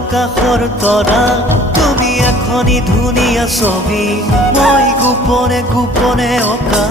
আকাশৰ তৰা তুমি এখনি ধুনীয়া ছবি মই গোপনে গোপনে অঁকা